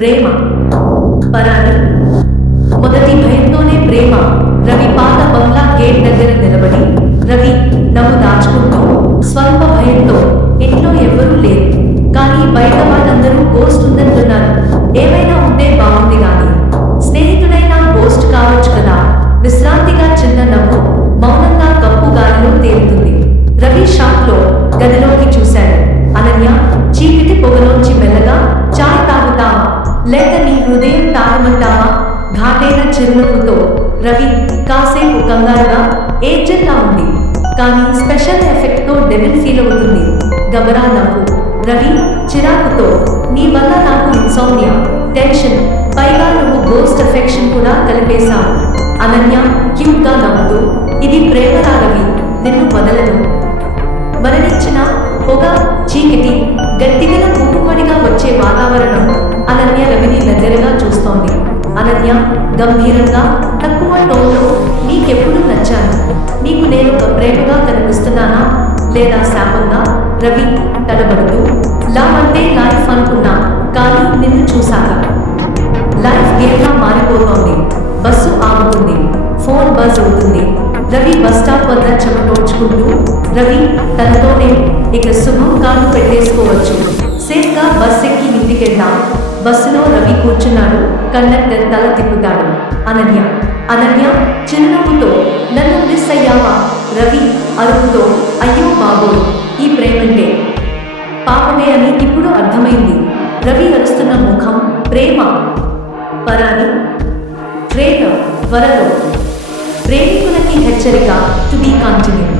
ప్రేమ. పరాని మొదటి భయంతోనే ప్రేమ. రవి పాత బంగ్లా గేట్ దగ్గర నిలబడి రవి నవ్వు దాచుకుంటూ స్వల్ప భయంతో. ఇంట్లో ఎవ్వరూ లేరు. కానీ బయట వాళ్ళందరూ గోస్ట్ ఉందంటున్నారు. ఏమైనా ఉంటే బాగుంది కానీ స్నేహితుడైనా గోస్ట్ కావచ్చు కదా. విశ్రాంతిగా చిన్న నవ్వు మౌనంగా కప్పు గాలిలో తేలుతుంది. రవి షాప్లో గదిలోకి చూశాడు. అనన్య చీకటి పొగలోంచి చిరునవ్వుతో రవి కాసేపు కంగారుగా ఏజెంట్లా ఉంది? కానీ స్పెషల్ ఎఫెక్ట్తో డెవిల్ ఫీల్ అవుతుంది. గబరా నవ్వు రవి చిరాకుతో నీ వల్ల నాకు ఇన్సోమియా టెన్షన్ పైగా నువ్వు గోస్ట్ ఎఫెక్షన్ కూడా కలిపేశావు. అనన్య క్యూట్గా నవ్వుతూ ఇది ప్రేమరా రవి నిన్ను వదలను. మరణించిన పొగ చీకటి గట్టిగల మూకుపడిగా వచ్చే వాతావరణం అనన్య రవిని దగ్గరగా చూస్తుంది అనన్య గంభీరంగా తక్కువ టోన్లో నీకెప్పుడు నచ్చాను? నీకు నేను ఒక ప్రేమగా కనిపిస్తున్నానా? లేదా శాపంగా? రవి తడబడుతూ లవ్ అంటే లైఫ్ అనుకున్నా కానీ నిన్ను చూశాక. లైఫ్ గేమ్గా మారిపోతోంది. బస్సు ఆగుతుంది. ఫోన్ బజ్ అవుతుంది. రవి బస్ స్టాప్ వద్ద చెమటోడ్చుకుంటూ రవి తనతోనే ఇక శుభం కాను పెట్టేసుకోవచ్చు. సేఫ్గా బస్ ఎక్కి ఇంటికెళ్దాం. బస్సులో రవి కూర్చున్నాడు. కండక్టర్ తల తిప్పుతాడు. అనన్య అనన్య చిరునవ్వుతో నన్ను మిస్ అయ్యావా? రవి అరుపుతో అయ్యో బాబోయ్ ఈ ప్రేమంటే. పాపమే అని ఇప్పుడు అర్థమైంది. రవి అరుస్తున్న ముఖం ప్రేమ. పరాని ప్రేమ త్వరలో ప్రేమికులకి హెచ్చరిక టు బీ కంటిన్యూ